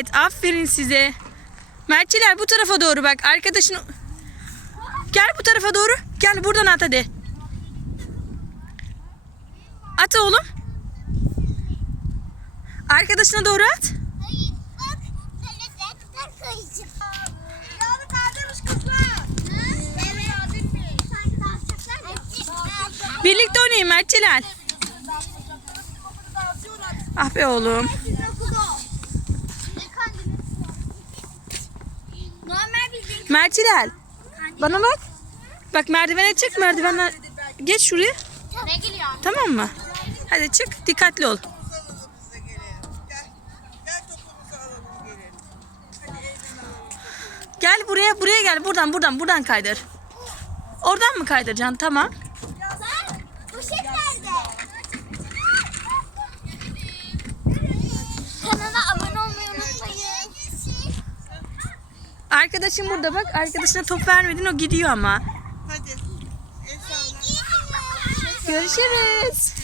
Evet aferin size. Mertçiler bu tarafa doğru bak. Arkadaşın... Gel bu tarafa doğru. Gel buradan at hadi. At oğlum. Arkadaşına doğru at. Hayır bak. Birlikte oynayın Mertçiler. Ah be oğlum. Mertçiler. Bana bak. Bak merdivene çık merdivenden. Geç şuraya. ne geliyor? Tamam mı? Hadi çık. Dikkatli ol. Gel buraya buraya gel. Buradan buradan buradan kaydır. Oradan mı kaydıracaksın? Tamam. Arkadaşın burada bak. Arkadaşına top vermedin o gidiyor ama. Hadi. Görüşürüz.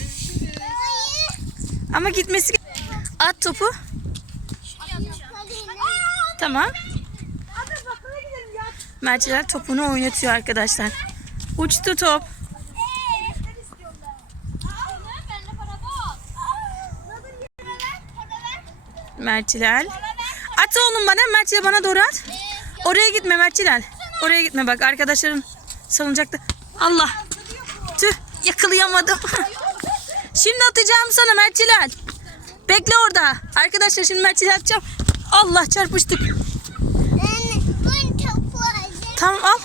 Ama gitmesi At topu. Tamam. Mertçiler topunu oynatıyor arkadaşlar. Uçtu top. Mertçiler. At oğlum bana. Mertçiler bana doğru at. Oraya gitme Mertçiler. Oraya gitme bak arkadaşların salıncakta. Allah. Tüh yakalayamadım. şimdi atacağım sana Mertçiler. Bekle orada. Arkadaşlar şimdi Mertçiler atacağım. Allah çarpıştık. Tamam al.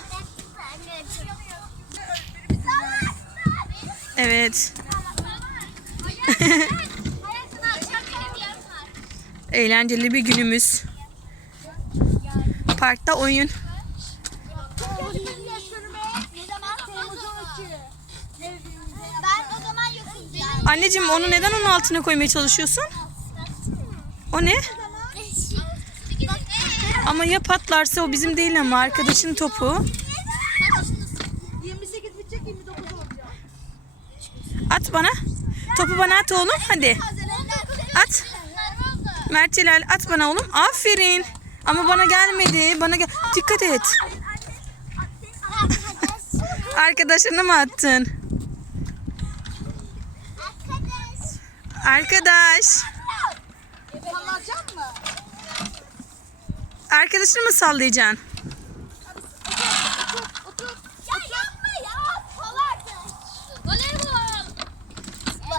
Evet. Eğlenceli bir günümüz. Parkta oyun. Anneciğim onu neden onun altına koymaya çalışıyorsun? O ne? Ama ya patlarsa o bizim değil ama arkadaşın topu. 28 bitecek 29 olacak. At bana. Topu bana at oğlum hadi. At. Mert Celal at bana oğlum. Aferin. Ama bana gelmedi. Bana gel. Dikkat et. Arkadaşına mı attın? Arkadaş. Arkadaşını mı sallayacaksın?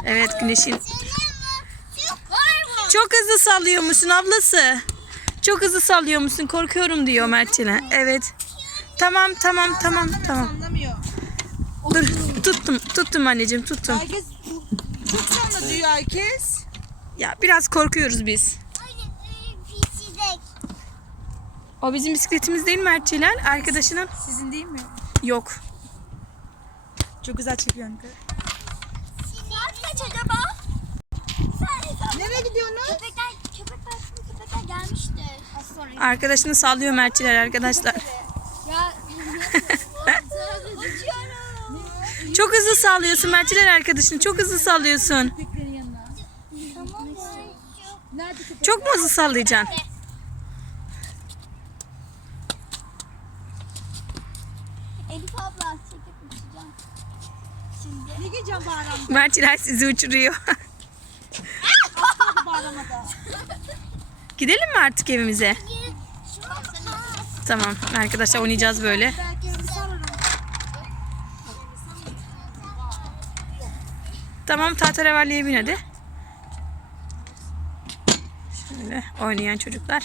Evet güneşin. Çok hızlı sallıyormuşsun ablası. Çok hızlı sallıyormuşsun. Korkuyorum diyor Mert Celal. Evet. Tamam tamam tamam tamam. Anlamıyor. Dur tuttum tuttum anneciğim tuttum. Herkes çok salla diyor herkes. Ya biraz korkuyoruz biz. O bizim bisikletimiz değil Mert Celal. Arkadaşının Sizin değil mi? yok. Çok güzel kaç acaba? Nereye gidiyorsunuz? Arkadaşını sallıyor Mert Celal arkadaşlar. Çok hızlı sallıyorsun Mert Celal arkadaşını. Çok hızlı sallıyorsun. Çok mu hızlı sallayacaksın? Elif abla çekip uçacağım. Şimdi. Ne gideceğim bağıram? Mert Celal sizi uçuruyor. Gidelim mi artık evimize? Tamam arkadaşlar oynayacağız böyle. Tamam tahtarevalliye bin hadi. Şöyle oynayan çocuklar.